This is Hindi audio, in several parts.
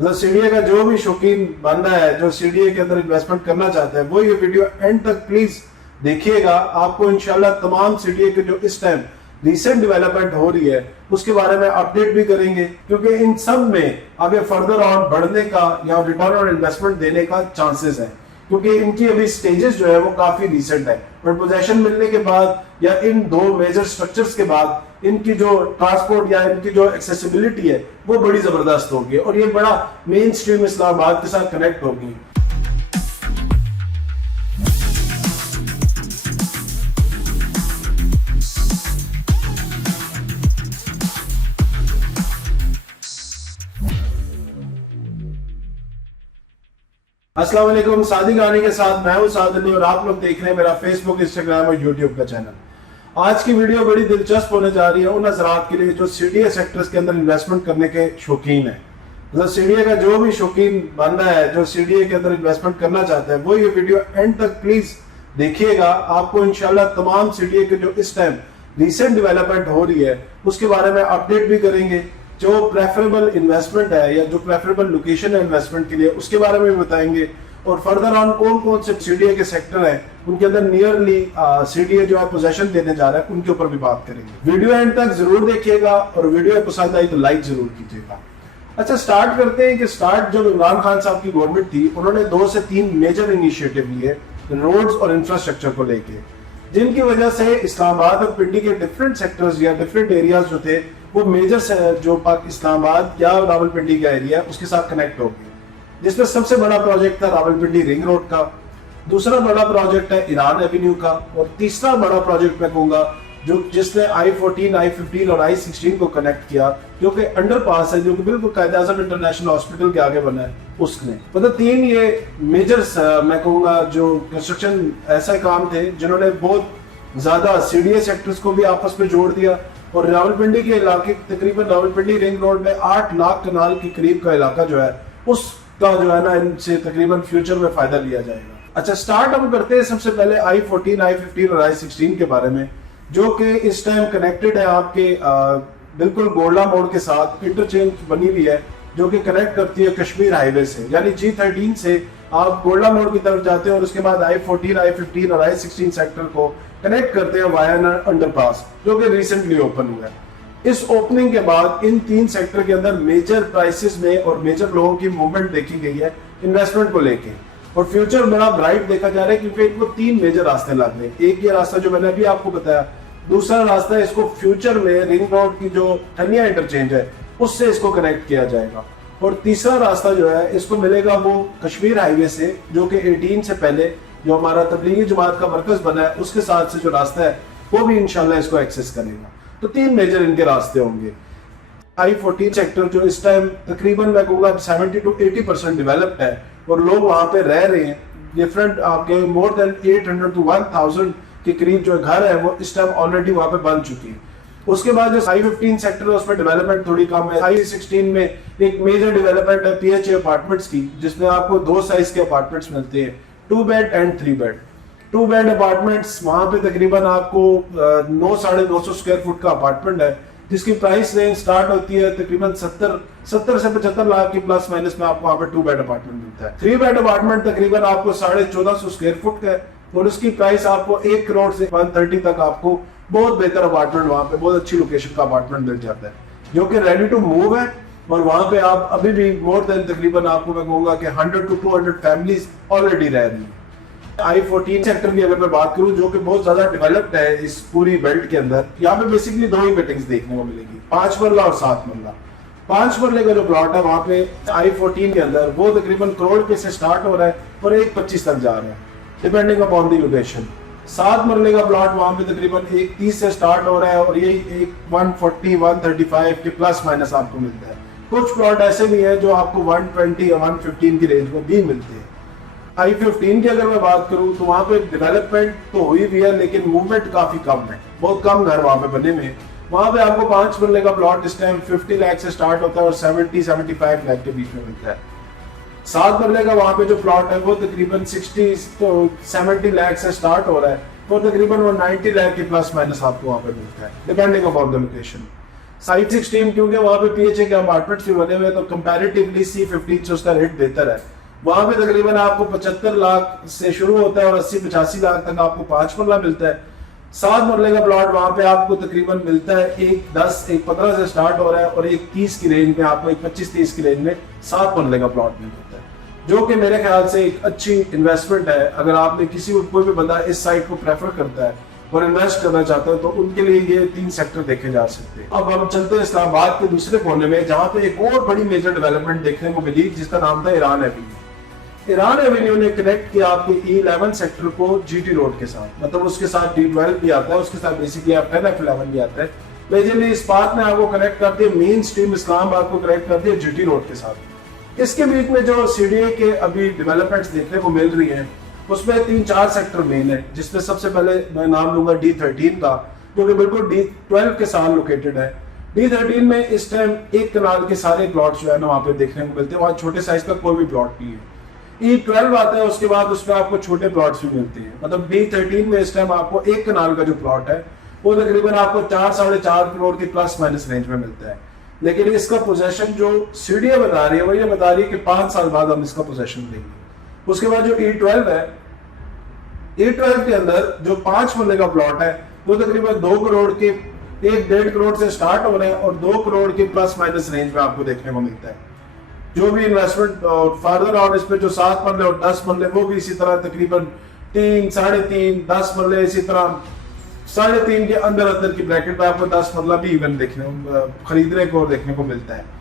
मतलब सीडीए का जो भी शौकीन बंदा है जो सीडीए के अंदर इन्वेस्टमेंट करना चाहता है वो ये वीडियो एंड तक प्लीज देखिएगा। आपको इंशाल्लाह तमाम सीडीए के जो इस टाइम रिसेंट डेवलपमेंट हो रही है उसके बारे में अपडेट भी करेंगे, क्योंकि इन सब में आगे फर्दर ऑन बढ़ने का या रिटर्न ऑन इन्वेस्टमेंट देने का चांसेस है, क्योंकि इनकी अभी स्टेजेस जो है वो काफी रिसेंट है। बट पोजेशन मिलने के बाद या इन दो मेजर स्ट्रक्चर्स के बाद इनकी जो ट्रांसपोर्ट या इनकी जो एक्सेसिबिलिटी है वो बड़ी जबरदस्त होगी और ये बड़ा मेन स्ट्रीम इस्लामाबाद के साथ कनेक्ट होगी। अस्सलाम वालेकुम, सादी गानी के साथ मैं हूं साद अली और आप लोग देख रहे हैं मेरा फेसबुक, इंस्टाग्राम और यूट्यूब का चैनल। आज की वीडियो बड़ी दिलचस्प होने जा रही है उन हजरात के लिए जो सीडीए सेक्टर्स के अंदर इन्वेस्टमेंट करने के शौकीन है। मतलब सीडीए का जो भी शौकीन बंदा है जो सीडीए के अंदर इन्वेस्टमेंट करना चाहता है वो ये वीडियो एंड तक प्लीज देखिएगा। आपको इंशाल्लाह तमाम सीडीए के जो इस टाइम रिसेंट डेवलपमेंट हो रही है उसके बारे में अपडेट भी करेंगे। जो प्रेफरेबल इन्वेस्टमेंट है या जो प्रेफरेबल लोकेशन है इन्वेस्टमेंट के लिए उसके बारे में भी बताएंगे, और फर्दर ऑन कौन कौन से सीडीए के सेक्टर हैं उनके अंदर नियरली सीडीए जो है पोजीशन देने जा रहा है उनके ऊपर भी बात करेंगे। वीडियो एंड तक जरूर देखिएगा और वीडियो पसंद आई तो लाइक जरूर कीजिएगा। अच्छा, स्टार्ट करते हैं कि स्टार्ट जब इमरान खान साहब की गवर्नमेंट थी उन्होंने 2 से 3 मेजर इनिशिएटिव लिए रोड्स और इंफ्रास्ट्रक्चर को लेके, जिनकी वजह से इस्लामाबाद और पिंडी के डिफरेंट सेक्टर्स या डिफरेंट एरियाज जो थे वो मेजर जो इस्लामाबाद या रावलपिंडी का एरिया उसके साथ कनेक्ट हो गए, जिसमें सबसे बड़ा प्रोजेक्ट था रावलपिंडी रिंग रोड का, दूसरा बड़ा प्रोजेक्ट है ईरान एवेन्यू का, और तीसरा बड़ा प्रोजेक्ट मैं कहूंगा जिसने I-14, I-15 और I-16 को कनेक्ट किया, जो कि अंडरपास है, जो कि बिल्कुल कायद-ए-आज़म इंटरनेशनल हॉस्पिटल के आगे बना है उसने। मतलब 3 ये मेजर मैं कहूंगा जो कंस्ट्रक्शन ऐसे काम थे जिन्होंने बहुत ज्यादा सीडीए सेक्टर्स को भी आपस में जोड़ दिया, और रावलपिंडी के इलाके तकरीबन रावलपिंडी रिंग रोड में 8 लाख कनाल के करीब का इलाका जो है उसका जो है ना इनसे तकरीबन फ्यूचर में फायदा लिया जाएगा। अच्छा, स्टार्ट हम करते हैं सबसे पहले I-14, I-15 और I-16 के बारे में, जो कि इस टाइम कनेक्टेड है आपके बिल्कुल गोल्डा मोड़ के साथ इंटरचेंज बनी हुई है जो कि कनेक्ट करती है कश्मीर हाईवे से, यानी G13 से आप गोल्डा मोड़ की तरफ जाते हैं और उसके बाद I-14, I-15 और I-16 सेक्टर को कनेक्ट करते हैं वाया अंडरपास जो कि रिसेंटली ओपन हुआ है। इस ओपनिंग के बाद इन 3 सेक्टर के अंदर मेजर प्राइसेस में और मेजर लोगों की मूवमेंट देखी गई है इन्वेस्टमेंट को लेके, और फ्यूचर बड़ा ब्राइट देखा जा रहा है क्योंकि इनको 3 मेजर रास्ते लग रहे हैं। एक ये रास्ता जो मैंने अभी आपको बताया, दूसरा रास्ता है इसको फ्यूचर में रिंग रोड की जो ठनिया इंटरचेंज है उससे इसको कनेक्ट किया जाएगा, और तीसरा रास्ता जो है इसको मिलेगा वो कश्मीर हाईवे से, जो कि 18 से पहले जो हमारा तबलीगी जमात का मरकज बना है उसके साथ से जो रास्ता है वो भी इंशाल्लाह इसको एक्सेस करेगा। तो 3 मेजर इनके रास्ते होंगे। I-14 सेक्टर जो इस टाइम तकरीबन मैं कहूँगा 70 to 80% डेवलप्ड है और लोग वहाँ पे रह रहे हैं। डिफरेंट आपके मोर देन 800 to 1000 के करीब जो घर है वो इस टाइम ऑलरेडी वहाँ पे बन चुकी है। उसके बाद जो I-15 सेक्टर है उसमें डेवलपमेंट थोड़ी कम है। I-16 में एक मेजर डेवलपमेंट है PHA अपार्टमेंट्स की, जिसमें आपको 2 साइज के अपार्टमेंट्स मिलते हैं, 2 bed and 3 bed. 2 bed apartments वहां पे तकरीबन आपको 900-950 स्क्वायर फुट का अपार्टमेंट है, जिसकी प्राइस रेंज स्टार्ट होती है तकरीबन 70 से 75 लाख की प्लस माइनस में आपको वहां पे 2 बेड अपार्टमेंट मिलता है। 3 बेड अपार्टमेंट तकरीबन आपको 1450 स्क्वायर फुट का है और उसकी प्राइस आपको 1 करोड़ से 130 तक आपको बहुत बेहतर अपार्टमेंट वहां पे बहुत अच्छी लोकेशन का अपार्टमेंट मिल जाता है, जो कि रेडी टू मूव है। और वहां पे आप अभी भी मोर देन तकरीबन आपको मैं कहूंगा कि 100 to 200 फैमिलीज ऑलरेडी रह रही है। I-14 सेक्टर की अगर मैं बात करूं जो कि बहुत ज्यादा डेवलप्ड है इस पूरी बेल्ट के अंदर, यहाँ पे बेसिकली 2 ही बिल्डिंग्स देखने को मिलेगी, 5 मरला और 7 मरला। 5 मरले का जो प्लॉट है वहां पे I-14 के अंदर वो तकरीबन करोड़ के से स्टार्ट हो रहा है और 1.25 तक जा रहा है डिपेंडिंग अपॉन दी लोकेशन। 7 मरले का प्लॉट वहां पे तकरीबन 1.30 से स्टार्ट हो रहा है और यही 140-135 के प्लस माइनस आपको मिलता है। कुछ प्लॉट ऐसे भी है जो आपको 120 या 115 की रेंज में भी मिलते हैं। I-15 की अगर मैं बात करूं तो वहां पे डेवलपमेंट तो हुई भी है लेकिन मूवमेंट काफी कम है, बहुत कम घर वहां पे बने हुए। वहां पे आपको 5 मरले का प्लॉट इस टाइम 50 लाख से स्टार्ट होता है और 70-75 लाख के बीच में मिलता है। 7 मरले का वहां पे जो प्लॉट है वो तकरीबन 60 to 70 लाख से स्टार्ट हो रहा है और तकरीबन वो 90 लाख के प्लस माइनस आपको वहां पे मिलता है depending upon the location. Site 16 क्योंकि वहां पे PHA के अपार्टमेंट्स भी बने हुए हैं, तो कंपैरेटिवली C15 से उसका रेट बेहतर है। वहां पे तकरीबन आपको 75 लाख से शुरू होता है और 80-85 लाख तक आपको 5 मरला मिलता है। 7 मरले का प्लॉट वहां पे आपको तकरीबन मिलता है 1-10, 1-15 से स्टार्ट हो रहा है और 1-30 की रेंज में आपको 1-25-30 की रेंज में 7 मरले का प्लॉट मिल जाता है, जो कि मेरे ख्याल से एक अच्छी इन्वेस्टमेंट है। अगर आपने कोई भी बंदा इस साइट को प्रेफर करता है और इन्वेस्ट करना चाहता है तो उनके लिए ये 3 सेक्टर देखे जा सकते हैं। अब हम चलते हैं इस्लामाबाद के दूसरे कोने में, जहां पे एक और बड़ी मेजर डेवलपमेंट देखने को मिली, जिसका नाम था ईरान एवेन्यू। ईरान एवेन्यू ने कनेक्ट किया आपके E11 सेक्टर को GT रोड के साथ, मतलब उसके साथ D12 भी आता है, उसके साथ बेसिकली F10 F11 भी आता है। मेजरली इस बात में आपको कनेक्ट करती है, मेन स्ट्रीम इस्लामाबाद को कनेक्ट करती है GT रोड के साथ। इसके बीच में जो CDA के अभी डेवलपमेंट्स देखने को मिल रही है उसमें 3-4 सेक्टर मेन है, जिसमें सबसे पहले मैं नाम लूंगा D13 का, जो कि बिल्कुल D12 के साथ लोकेटेड है। D13 में इस टाइम एक कनाल के सारे प्लॉट जो है ना वहाँ पे देखने को मिलते हैं, वहाँ छोटे साइज का कोई भी प्लॉट नहीं है। E12 आता है, उसके बाद उसमें आपको छोटे प्लॉट्स भी मिलते हैं। मतलब D13 में इस टाइम आपको एक कनाल का जो प्लॉट है वो तकरीबन आपको 4-4.5 करोड़ की प्लस माइनस रेंज में मिलता है। लेकिन इसका पोजेशन जो सीडीए बता रही है वो ये बता रही है कि 5 साल बाद हम इसका पोजेशन लेंगे। उसके बाद जो E12 है, E12 के अंदर जो 5 मरले का प्लॉट है वो तकरीबन 2 करोड़ के 1-1.5 करोड़ से स्टार्ट हो रहे हैं और 2 करोड़ की प्लस माइनस रेंज में आपको देखने को मिलता है। जो भी इन्वेस्टमेंट और फर्दर और इस पे जो 7 मरले और 10 मरले वो भी इसी तरह तकरीबन 3, 3.5, 10 मरले, इसी तरह 3.5 के अंदर अंदर की ब्रैकेट में आपको 10 मरला भी इवन खरीदने को देखने को मिलता है।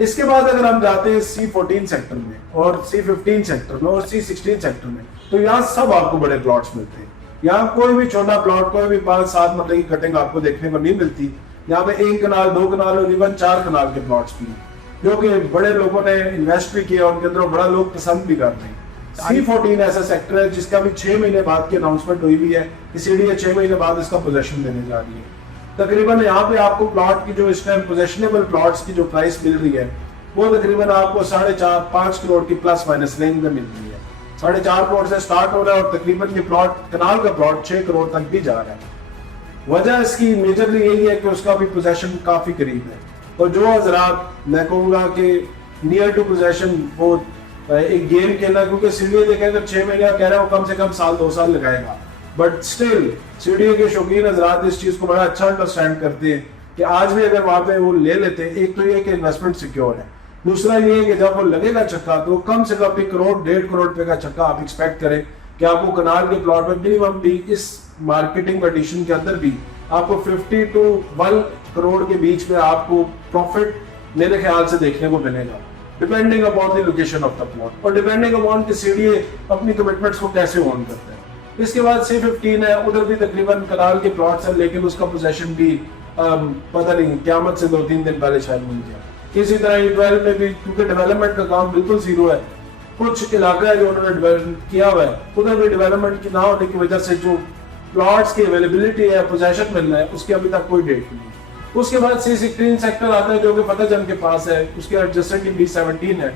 इसके बाद अगर हम जाते हैं C14 सेक्टर में और C15 सेक्टर में और C16 सेक्टर में, तो यहाँ सब आपको बड़े प्लॉट्स मिलते हैं। यहाँ कोई भी छोटा प्लॉट, कोई भी 5-7 मरले की कटिंग आपको देखने को नहीं मिलती। यहाँ पे 1 कनाल, 2 कनाल और इवन 4 कनाल के प्लॉट्स भी हैं, जो कि बड़े लोगों ने इन्वेस्ट भी किया, उनके अंदर बड़ा लोग पसंद भी कर रहे हैं। C14 ऐसा सेक्टर है जिसका भी 6 महीने बाद की अनाउंसमेंट हुई भी है, इसीलिए 6 महीने बाद इसका पोजेशन देने जा रही है। तकरीबन यहाँ पे आपको प्लॉट की जो इस टाइम पोजेशनेबल प्लॉट्स की जो प्राइस मिल रही है वो तकरीबन आपको 4.5-5 करोड़ की प्लस माइनस रेंज में मिल रही है। 4.5 करोड़ से स्टार्ट हो रहा है और तकरीबन ये प्लॉट, कनाल का प्लॉट 6 करोड़ तक भी जा रहा है। वजह इसकी मेजरली यही है कि उसका भी पोजेशन काफी करीब है। और जो हजरात, मैं कहूँगा कि नियर टू पोजेशन वो एक गेम खेलना, क्योंकि सीडीए देखें अगर 6 महीने कह रहा है वो कम से कम 1-2 साल लगाएगा, बट स्टिल सीडीए के शौकीन हजरात इस चीज को बड़ा अच्छा अंडरस्टैंड करते हैं कि आज भी अगर वहां पे वो ले लेते हैं, एक तो ये कि इन्वेस्टमेंट सिक्योर है, दूसरा ये है कि जब वो लगेगा छक्का तो कम से कम 1 करोड़ 1.5 करोड़ रुपए का छक्का आप एक्सपेक्ट करें कि आपको कनाल के प्लॉट में मिनिमम भी इस मार्केटिंग एडिशन के अंदर भी आपको 50 to 1 करोड़ के बीच में आपको प्रॉफिट मेरे ख्याल से देखने को मिलेगा, depending upon the location of the plot और डिपेंडिंग अपॉन कि सीडीए अपनी कमिटमेंट्स को कैसे ऑन करता है। इसके बाद C15 है, उधर भी तकरीबन कनाल के प्लॉट्स हैं, लेकिन उसका पोजेशन भी पता नहीं, क़यामत से 2-3 दिन पहले शायद मिल गया। इसी तरह E12 में भी क्योंकि डेवलपमेंट का काम बिल्कुल जीरो है, कुछ इलाका है जो उन्होंने डेवलपमेंट किया हुआ है, उधर भी डेवलपमेंट की ना होने की वजह से जो प्लॉट्स की अवेलेबिलिटी है, पोजेशन मिलना है, उसकी अभी तक कोई डेट नहीं है। उसके बाद C16 सेक्टर आता है जो कि फतेहजंग के पास है, उसके एडजेसेंट B17 है।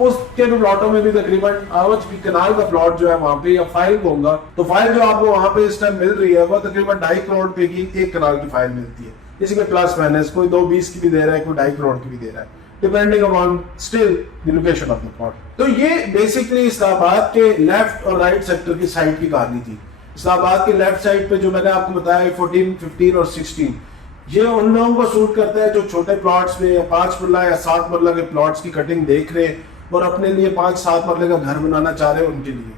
उसके जो प्लॉटों में भी तकरीबन आज भी कनाल का प्लॉट जो है वहां पे या फाइल होगा, तो फाइल जो आपको वहां पे इस टाइम मिल रही है वो तकरीबन 2.5 करोड़ रुपए की 1 कनाल की फाइल मिलती है। इसी में प्लस माइनस कोई 2.20 की भी दे रहा है, कोई 2.5 करोड़ की भी दे रहा है, depending upon still the location of the plot. तो ये बेसिकली इस्लामाबाद के लेफ्ट और राइट सेक्टर की साइड की कहानी थी। इस्लामाबाद के लेफ्ट साइड पे जो मैंने आपको बताया 14, 15 और 16, ये उन लोगों को सूट करता है जो छोटे प्लॉट्स में 5 मरला या 7 मरला के प्लॉट्स की कटिंग देख रहे हैं और अपने लिए 5-7 मरले का घर बनाना चाह रहे हैं, उनके लिए।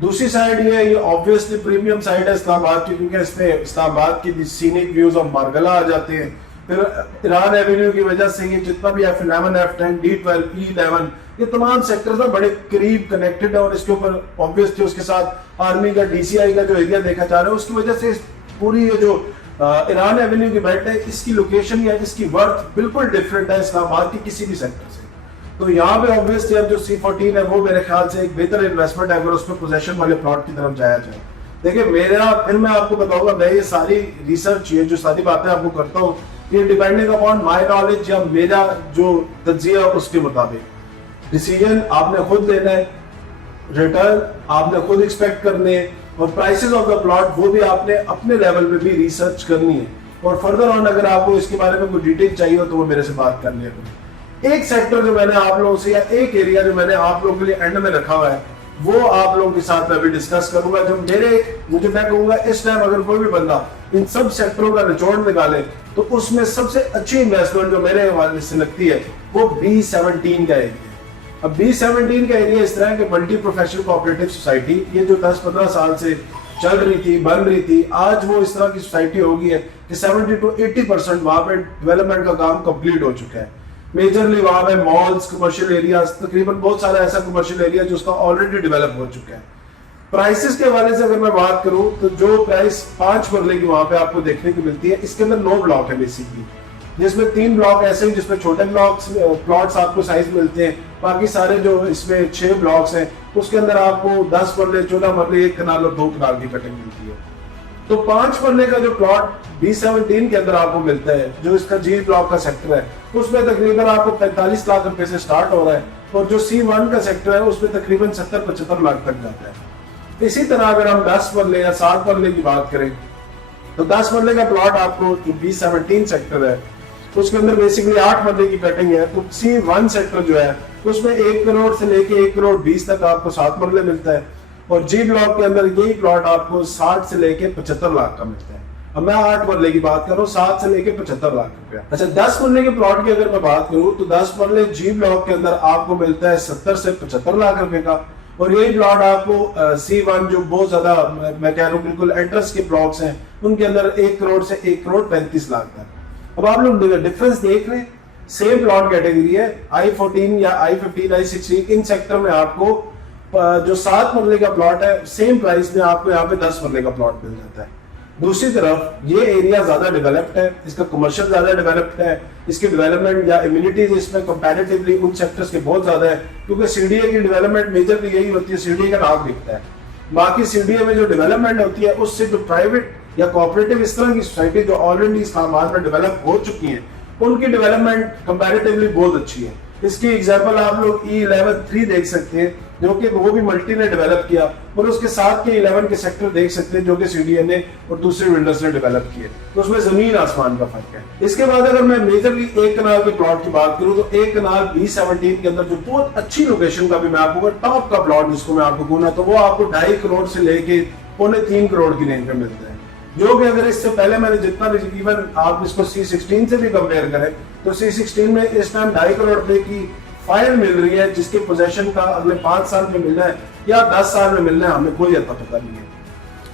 दूसरी साइड ये ऑब्वियसली प्रीमियम साइड है इस्लामाबाद की, क्योंकि इसमें इस्लामाबाद की सीनिक व्यूज ऑफ मारगला आ जाते हैं। फिर ईरान एवेन्यू की वजह से ये जितना भी F11, F10, D12, E11 ये तमाम सेक्टर्स में बड़े करीब कनेक्टेड है और इसके ऊपर ऑब्वियसली उसके साथ आर्मी का DCI का जो एरिया देखा जा रहा है उसकी वजह से पूरी ये जो ईरान एवेन्यू की बेल्ट है, इसकी लोकेशन या इसकी वर्थ बिल्कुल डिफरेंट है इस्लामाबाद की किसी भी सेक्टर से। तो यहाँ पे ऑब्वियसली अब जो C14 है वो मेरे ख्याल से एक बेहतर इन्वेस्टमेंट है अगर उसमें पोजेशन वाले प्लॉट की तरफ जाया जाए। देखिए फिर मैं आपको बताऊंगा, मैं ये सारी रिसर्च, ये जो सारी बातें आपको करता हूँ, ये डिपेंडिंग अपॉन माय नॉलेज या मेरा जो तज्जिया उसके मुताबिक। डिसीजन आपने खुद लेना है, रिटर्न आपने खुद एक्सपेक्ट करने हैं और प्राइसेस ऑफ द प्लॉट वो भी आपने अपने लेवल पे भी रिसर्च करनी है। और फर्दर ऑन अगर आपको इसके बारे में कोई डिटेल चाहिए हो तो वो मेरे से बात कर लिया करें। एक सेक्टर जो मैंने आप लोगों से या एक एरिया जो मैंने आप लोगों के लिए एंड में रखा हुआ है वो आप लोगों के साथ मैं अभी डिस्कस करूंगा। जो मुझे मैं कहूंगा इस टाइम अगर कोई भी बंदा इन सब सेक्टरों का निचोड़ निकाले तो उसमें सबसे अच्छी इन्वेस्टमेंट जो मेरे हवाले से लगती है वो B17 का एरिया। अब B17 का एरिया इस तरह के मल्टी प्रोफेशनल कोऑपरेटिव सोसाइटी, ये जो 10-15 साल से चल रही थी, बन रही थी, आज वो इस तरह की सोसाइटी हो गई है कि 70 to 80% वहां पे डेवलपमेंट का काम कंप्लीट हो चुका है। मेजरली वहां पे मॉल्स, कमर्शियल एरियाज, तकरीबन बहुत सारा ऐसा कमर्शियल एरिया जो उसका ऑलरेडी डेवलप हो चुका है। प्राइसेस के हवाले से अगर मैं बात करूं तो जो प्राइस 5 मरले की वहां पे आपको देखने को मिलती है, इसके अंदर 9 ब्लॉक है बेसिकली, जिसमें 3 ब्लॉक ऐसे हैं जिसमें छोटे प्लॉट्स आपको साइज मिलते हैं। बाकी सारे जो इसमें 6 ब्लॉक्स हैं उसके अंदर आपको 10 मरले, 14 मरले, 1 कनाल और 2 कनाल की कटिंग मिलती है। तो 5 मरले का जो प्लॉट B17 के अंदर आपको मिलता है, जो इसका G ब्लॉक का सेक्टर है, उसमें तकरीबन आपको 45 लाख रुपए से स्टार्ट हो रहा है और जो C1 का सेक्टर है उसमें तकरीबन 70-75 लाख तक जाता है। इसी तरह अगर हम 10 मरले या 7 मरले की बात करें तो 10 मरले का प्लॉट आपको जो B17 सेक्टर है उसके अंदर बेसिकली 8 मरले की कटिंग है। तो C1 सेक्टर जो है उसमें 1 करोड़ से लेके 1 करोड़ 20 तक आपको 7 मरले मिलता है और G ब्लॉक के अंदर यही प्लॉट आपको 60 से लेके 75 लाख का मिलता है। अब मैं 8 मरले की बात करूं 7 से लेके 75 लाख रुपया। अच्छा, 10 मरले के प्लॉट की अगर मैं बात करूं तो 10 मरले G ब्लॉक के अंदर आपको मिलता है 70 से 75 लाख रुपए का और यही प्लॉट आपको C1 जो बहुत ज्यादा मैं कह रहा हूं बिल्कुल एंट्रेंस के ब्लॉक्स हैं उनके अंदर 1 करोड़ से 1 करोड़ 35 लाख तक। अब आप लोग डिफरेंस देख रहे हैं, सेम प्लॉट कैटेगरी है, I14 या I15, I16 इन सेक्टर में आपको जो 7 मरले का प्लॉट है सेम प्राइस में आपको यहाँ पे 10 मरले का प्लॉट मिल जाता है। दूसरी तरफ ये एरिया ज्यादा डेवलप्ड है, इसका कमर्शियल ज्यादा डेवलप्ड है, इसकी डेवलपमेंट या इम्यूनिटीज इसमें कंपैरेटिवली उन सेक्टर्स के बहुत ज्यादा है क्योंकि CDA की डेवलपमेंट मेजरली यही होती है, CDA का नाम दिखता है। बाकी CDA में जो डेवलपमेंट होती है उससे जो प्राइवेट या कोऑपरेटिव इस तरह की सोसाइटी जो ऑलरेडी इस्लामाबाद में डेवलप हो चुकी है उनकी डेवलपमेंट कंपैरेटिवली बहुत अच्छी है। इसकी एग्जांपल आप लोग E11-3 देख सकते हैं जो कि वो भी मल्टी ने डेवलप किया और उसके साथ के 11 के सेक्टर देख सकते हैं जो कि CDA ने और दूसरे बिल्डर्स ने डेवलप किए, तो उसमें जमीन आसमान का फर्क है। इसके बाद अगर मैं मेजरली 1 कनाल के प्लॉट की बात करूं तो 1 कनाल B17 के अंदर जो बहुत अच्छी लोकेशन का भी मैं आपको टॉप का प्लॉट जिसको मैं आपको कहूँ तो वो आपको 2.5 करोड़ से लेके 3 करोड़ की रेंज में मिलता है। जो कि अगर इससे पहले मैंने जितना इवन आप इसको C16 से भी कंपेयर करें तो C16 में इस टाइम 2.5 करोड़ रुपए की फाइल मिल रही है जिसके पोजेशन का अगले 5 साल में मिलना है या 10 साल में मिलना है, हमें कोई पता नहीं है।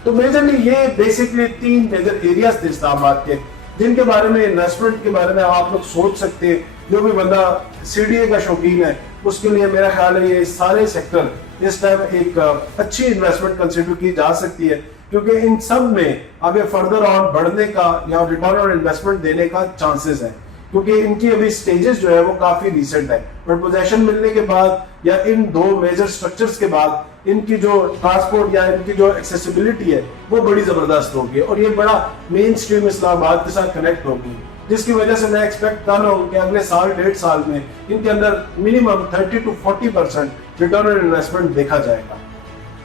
तो मेजरली ये बेसिकली 3 मेजर एरियाज थे इस्लामाबाद के जिनके बारे में इन्वेस्टमेंट के बारे में आप लोग सोच सकते हैं। जो भी बंदा CDA का शौकीन है उसके लिए मेरा ख्याल है ये सारे सेक्टर इस टाइम एक अच्छी इन्वेस्टमेंट कंसिडर की जा सकती है क्योंकि इन सब में आगे फर्दर ऑन बढ़ने का या रिटर्न ऑन इन्वेस्टमेंट देने का चांसेस है क्योंकि इनकी अभी स्टेजेस जो है वो काफी रिसेंट है, बट पोजेशन मिलने के बाद या इन 2 मेजर स्ट्रक्चर्स के बाद इनकी जो ट्रांसपोर्ट या इनकी जो एक्सेसिबिलिटी है वो बड़ी जबरदस्त होगी और ये बड़ा मेन स्ट्रीम इस्लामाबाद के साथ कनेक्ट होगी, जिसकी वजह से मैं एक्सपेक्ट कर रहा हूँ कि अगले साल 1.5 साल में इनके अंदर minimum 30 to 40% return on investment देखा जाएगा।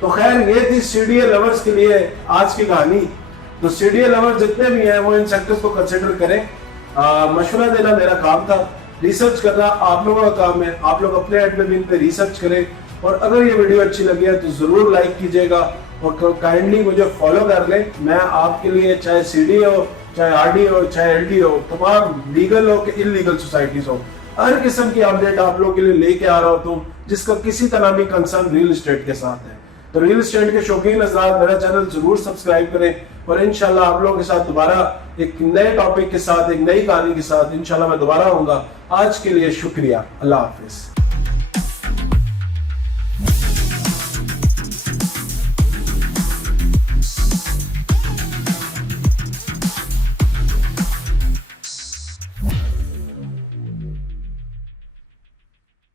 तो खैर ये थी CDA लवर्स के लिए आज की कहानी। तो CDA लवर्स जितने भी हैं वो इन सेक्टर्स को कंसिडर करें। मशवरा देना मेरा काम था, रिसर्च करना आप लोगों का काम है। आप लोग अपने एंड में इन पे रिसर्च करें और अगर ये वीडियो अच्छी लगी है तो जरूर लाइक कीजिएगा और काइंडली मुझे फॉलो कर लें। मैं आपके लिए चाहे CDA हो, चाहे RD हो, चाहे LD हो, तमाम लीगल हो कि इलीगल सोसाइटीज हो, हर किस्म की अपडेट आप लोगों के लिए लेके आ रहा हूँ जिसका किसी तरह भी कंसर्न रियल एस्टेट के साथ है। तो रियल एस्टेट के शौकीन हज़रात मेरा चैनल जरूर सब्सक्राइब करें और इंशाल्लाह आप लोगों के साथ दोबारा एक नए टॉपिक के साथ, एक नई कहानी के साथ इंशाल्लाह मैं दोबारा आऊंगा। आज के लिए शुक्रिया, अल्लाह हाफिज।